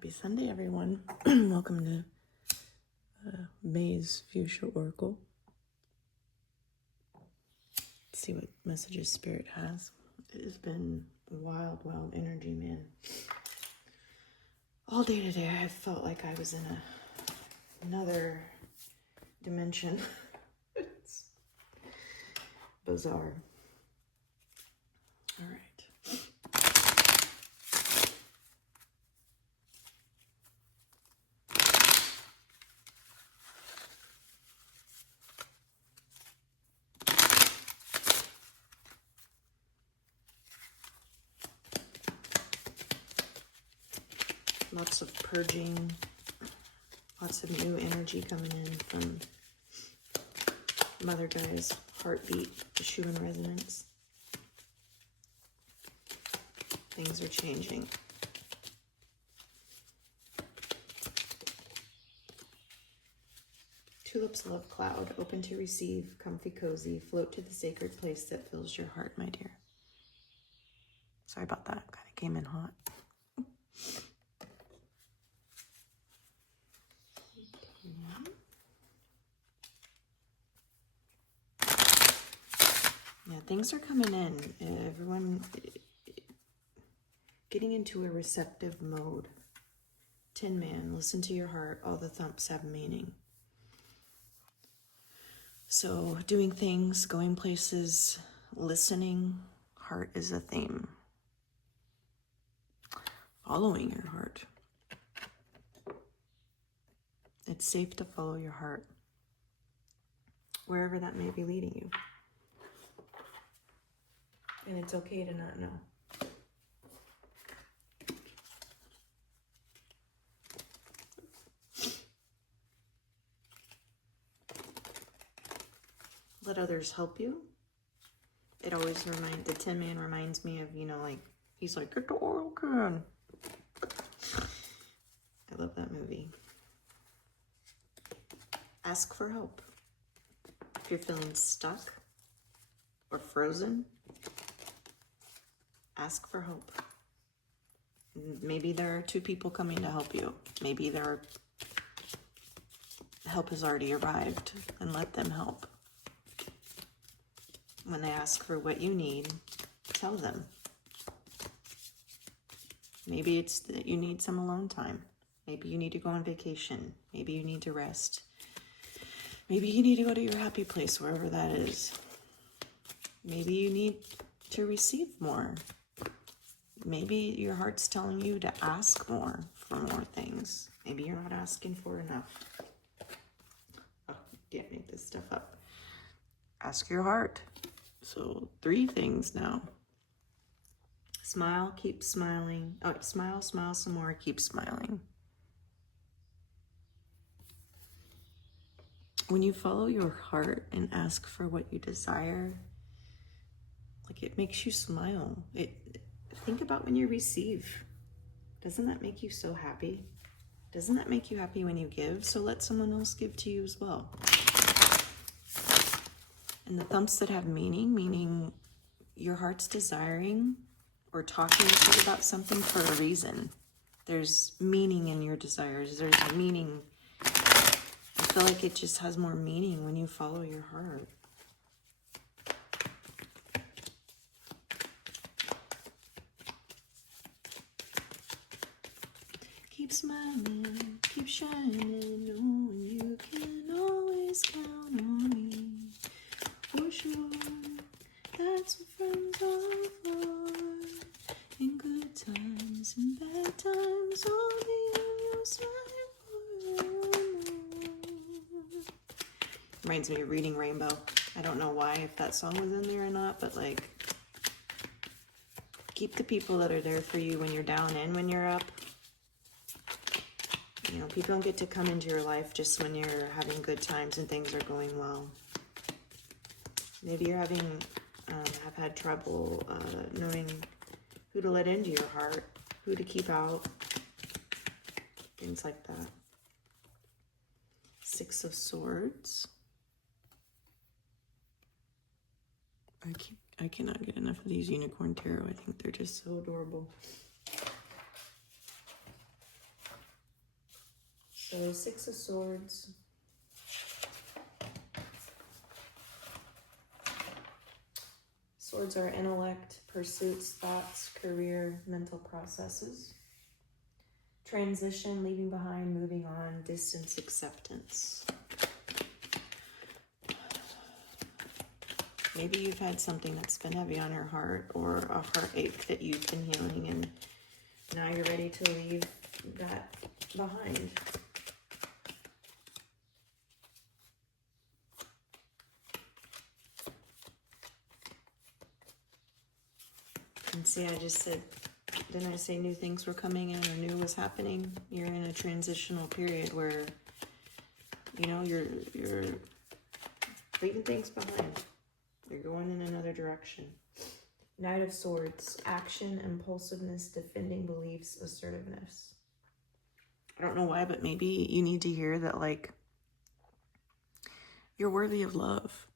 Happy Sunday, everyone. Welcome to Maive's Fuchsia Oracle. Let's see what messages Spirit has. It has been wild, wild energy, man. All day today, I have felt like I was in another dimension. It's bizarre. All right. Lots of purging, lots of new energy coming in from Mother Gaia's heartbeat, the Schumann resonance. Things are changing. Tulips love cloud, open to receive, comfy, cozy, float to the sacred place that fills your heart, my dear. Sorry about that, kind of came in hot. Yeah, things are coming in. Everyone getting into a receptive mode. Tin Man, listen to your heart. All the thumps have meaning. So doing things, going places, listening, heart is a theme. Following your heart. It's safe to follow your heart, wherever that may be leading you. And it's okay to not know. Let others help you. It always the Tin Man reminds me of, like, he's like, get the oil can. I love that movie. Ask for help. If you're feeling stuck or frozen, ask for help. Maybe there are two people coming to help you. Maybe help has already arrived, and let them help. When they ask for what you need, tell them. Maybe it's that you need some alone time. Maybe you need to go on vacation. Maybe you need to rest. Maybe you need to go to your happy place, wherever that is. Maybe you need to receive more. Maybe your heart's telling you to ask more for more things. Maybe you're not asking for enough. Oh, can't make this stuff up. Ask your heart. So 3 things now. Smile, keep smiling. Oh, smile, smile some more, keep smiling. When you follow your heart and ask for what you desire, like, it makes you smile. Think about when you receive. Doesn't that make you so happy? Doesn't that make you happy when you give? So let someone else give to you as well. And the thumps that have meaning your heart's desiring or talking to you about something for a reason. There's meaning in your desires. There's meaning. I feel like it just has more meaning when you follow your heart. Keep smiling, keep shining, knowing you can always count on me. For sure, that's what friends are for. In good times and bad times, only on your side forevermore. Reminds me of Reading Rainbow. I don't know why, if that song was in there or not, but like, keep the people that are there for you when you're down and when you're up. People don't get to come into your life just when you're having good times and things are going well. Maybe you're have had trouble knowing who to let into your heart, who to keep out, things like that. 6 of Swords. I cannot get enough of these Unicorn Tarot. I think they're just so adorable. So 6 of Swords. Swords are intellect, pursuits, thoughts, career, mental processes. Transition, leaving behind, moving on, distance, acceptance. Maybe you've had something that's been heavy on your heart, or a heartache that you've been healing, and now you're ready to leave that behind. And see, I just said, didn't I say new things were coming in or new was happening? You're in a transitional period where, you know, you're leaving things behind. You're going in another direction. Knight of Swords, action, impulsiveness, defending beliefs, assertiveness. I don't know why, but maybe you need to hear that, like, you're worthy of love.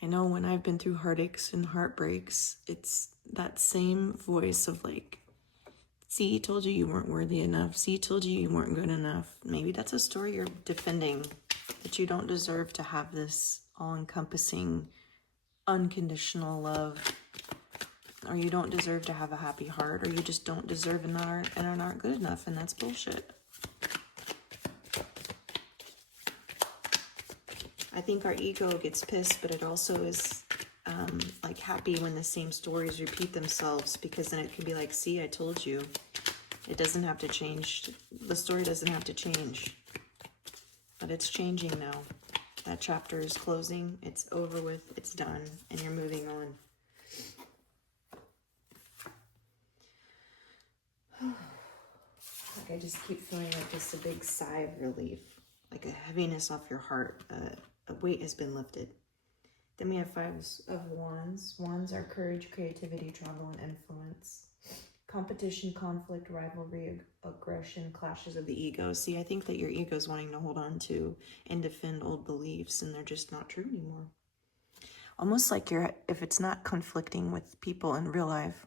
I know when I've been through heartaches and heartbreaks, it's that same voice of like, see, told you you weren't worthy enough. See, told you you weren't good enough. Maybe that's a story you're defending, that you don't deserve to have this all-encompassing, unconditional love, or you don't deserve to have a happy heart, or you just don't deserve and are not good enough, and that's bullshit. I think our ego gets pissed, but it also is like happy when the same stories repeat themselves, because then it can be like, see, I told you. It doesn't have to change. The story doesn't have to change. But it's changing now. That chapter is closing. It's over with. It's done. And you're moving on. Like I just keep feeling like just a big sigh of relief. Like a heaviness off your heart. A weight has been lifted. Then we have 5 of Wands. Wands are courage, creativity, travel, and influence. Competition, conflict, rivalry, aggression, clashes of the ego. See, I think that your ego is wanting to hold on to and defend old beliefs, and they're just not true anymore. Almost like if it's not conflicting with people in real life,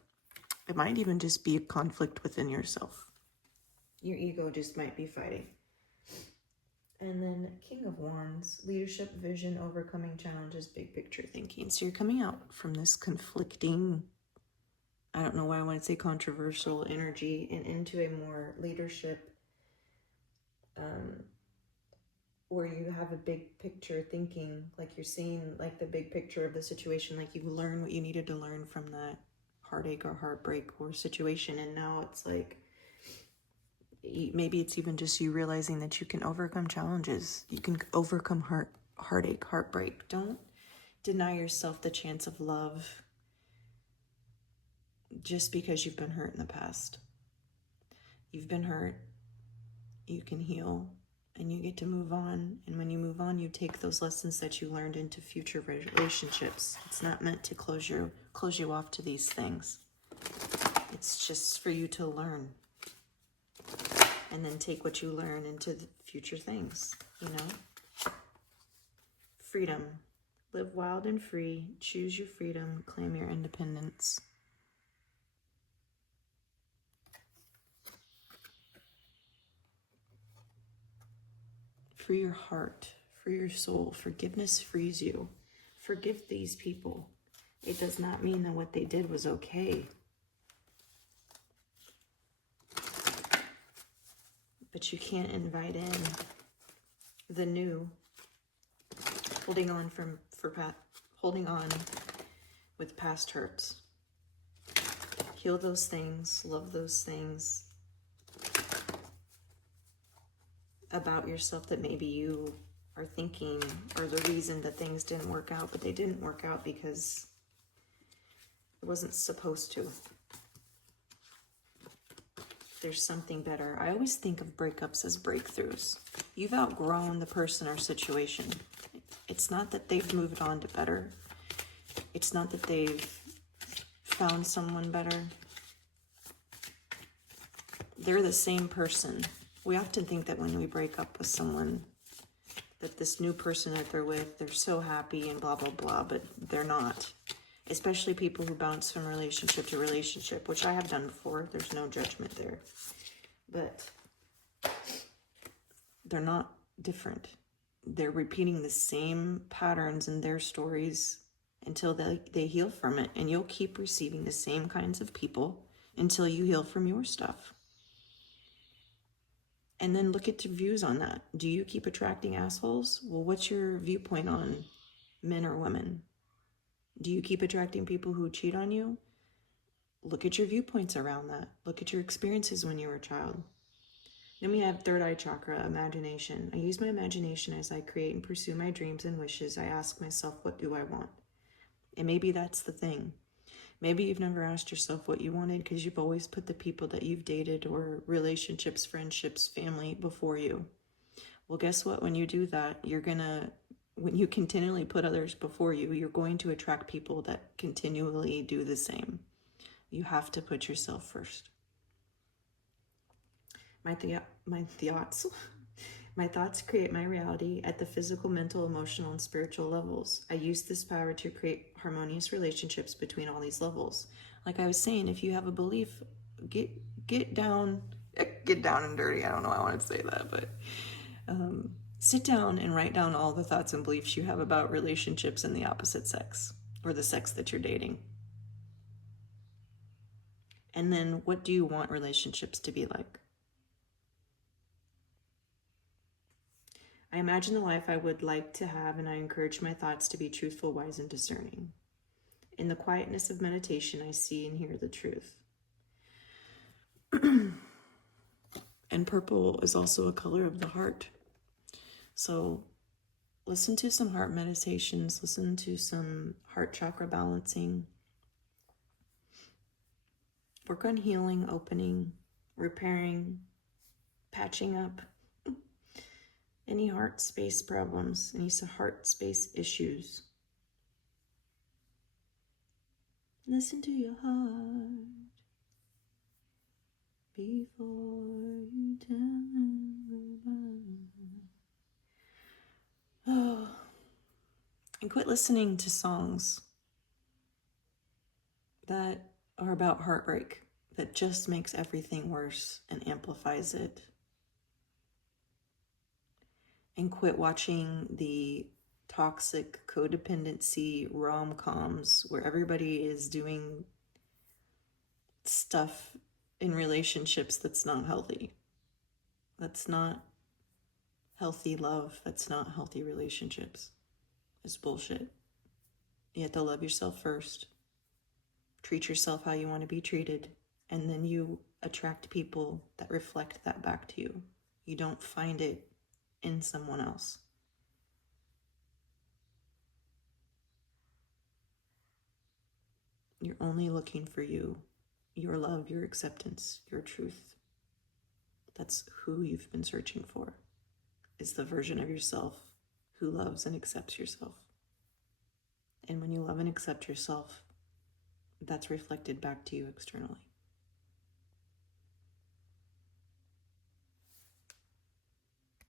it might even just be a conflict within yourself. Your ego just might be fighting. And then King of Wands, leadership, vision, overcoming challenges, big picture thinking. So you're coming out from this conflicting, I don't know why I want to say controversial energy, and into a more leadership, where you have a big picture thinking, like you're seeing like the big picture of the situation, like you learn what you needed to learn from that heartache or heartbreak or situation. And now it's like, maybe it's even just you realizing that you can overcome challenges. You can overcome heartache, heartbreak. Don't deny yourself the chance of love just because you've been hurt in the past. You've been hurt. You can heal and you get to move on. And when you move on, you take those lessons that you learned into future relationships. It's not meant to close you off to these things. It's just for you to learn. And then take what you learn into the future things, you know? Freedom. Live wild and free. Choose your freedom. Claim your independence. Free your heart. Free your soul. Forgiveness frees you. Forgive these people. It does not mean that what they did was okay. But you can't invite in the new, holding on with past hurts. Heal those things, love those things about yourself that maybe you are thinking are the reason that things didn't work out, but they didn't work out because it wasn't supposed to. There's something better. I always think of breakups as breakthroughs. You've outgrown the person or situation. It's not that they've moved on to better. It's not that they've found someone better. They're the same person. We often think that when we break up with someone, that this new person that they're with, they're so happy and blah, blah, blah, but they're not. Especially people who bounce from relationship to relationship, which I have done before. There's no judgment there. But They're not different. They're repeating the same patterns in their stories until they heal from it. And you'll keep receiving the same kinds of people until you heal from your stuff. And then look at your views on that. Do you keep attracting assholes? Well, what's your viewpoint on men or women? Do you keep attracting people who cheat on you? Look at your viewpoints around that. Look at your experiences when you were a child. Then we have third eye chakra, imagination. I use my imagination as I create and pursue my dreams and wishes. I ask myself, what do I want? And maybe that's the thing. Maybe you've never asked yourself what you wanted because you've always put the people that you've dated or relationships, friendships, family before you. Well, guess what? When you do that, when you continually put others before you, you're going to attract people that continually do the same. You have to put yourself first. My thoughts create my reality at the physical, mental, emotional, and spiritual levels. I use this power to create harmonious relationships between all these levels. Like I was saying, if you have a belief, get down and dirty. I don't know why I want to say that, but sit down and write down all the thoughts and beliefs you have about relationships in the opposite sex or the sex that you're dating. And then what do you want relationships to be like? I imagine the life I would like to have, and I encourage my thoughts to be truthful, wise, and discerning. In the quietness of meditation, I see and hear the truth. And purple is also a color of the heart. So listen to some heart meditations, listen to some heart chakra balancing. Work on healing, opening, repairing, patching up any heart space problems, any heart space issues. Listen to your heart before you tell everybody. Oh, and quit listening to songs that are about heartbreak, that just makes everything worse and amplifies it. And quit watching the toxic codependency rom-coms where everybody is doing stuff in relationships that's not healthy. That's not healthy love. That's not healthy relationships. It's bullshit. You have to love yourself first. Treat yourself how you want to be treated. And then you attract people that reflect that back to you. You don't find it in someone else. You're only looking for you, your love, your acceptance, your truth. That's who you've been searching for, is the version of yourself who loves and accepts yourself. And when you love and accept yourself, that's reflected back to you externally.